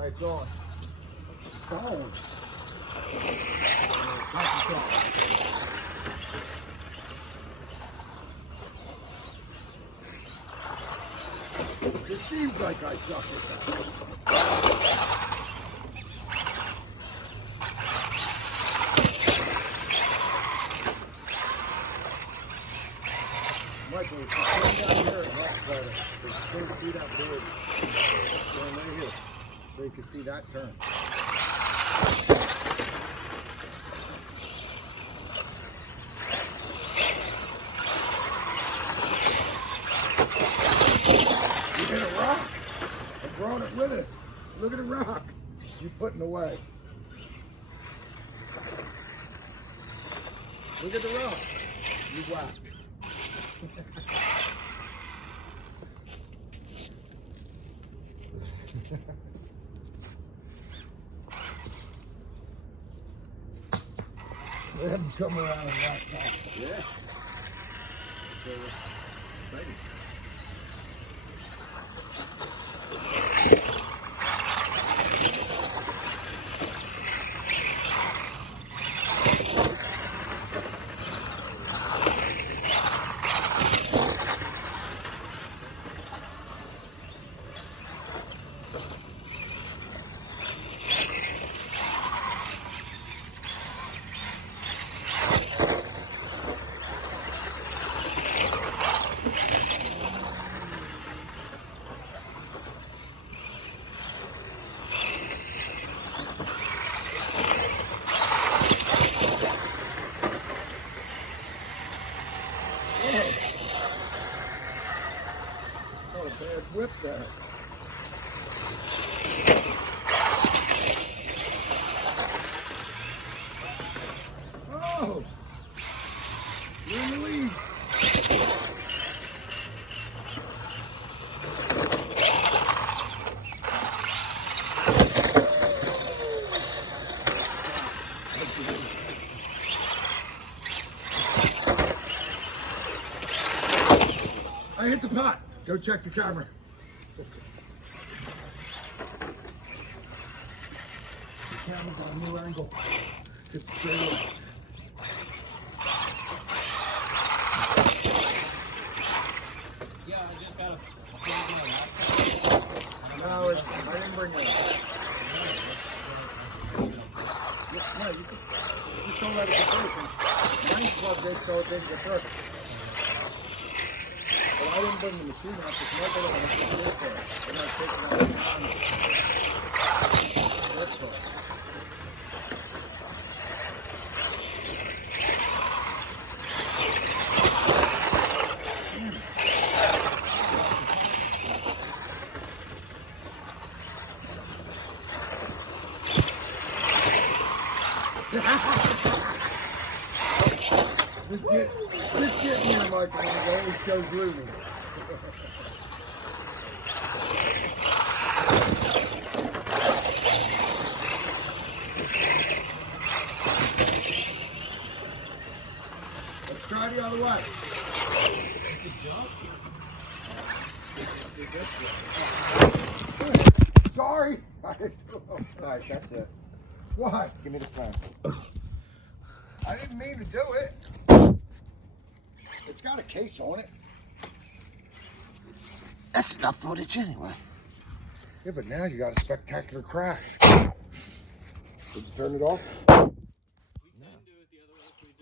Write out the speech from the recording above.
All right, go on. It's on. It just seems like I suck at that. Michael, if you come down here and watch better, you can't see that board. Stand right here, so you can see that turn. You hit a rock. I brought it with us. Look at the rock you putting away. Look at the rock you whacked. Let him come around and watch that. Yeah. So exciting. Oh, bad whip there. Oh, you're released. I hit the pot. Go check the camera. The camera's on a new angle. It's straight up. Yeah, I just got a. No, I didn't bring it. No, you just don't let it get broken. Mine's plugged in so it didn't get broken. But I didn't bring the machine out because nobody wants to do it there. They're not taking out the time. That's all. Just get near Michael and it always goes loony. Let's try the other way. Sorry. Alright, that's it. What? Give me the plan. I didn't mean to do it. It's got a case on it. That's enough footage anyway. Yeah, but now you got a spectacular crash. Did you turn it off?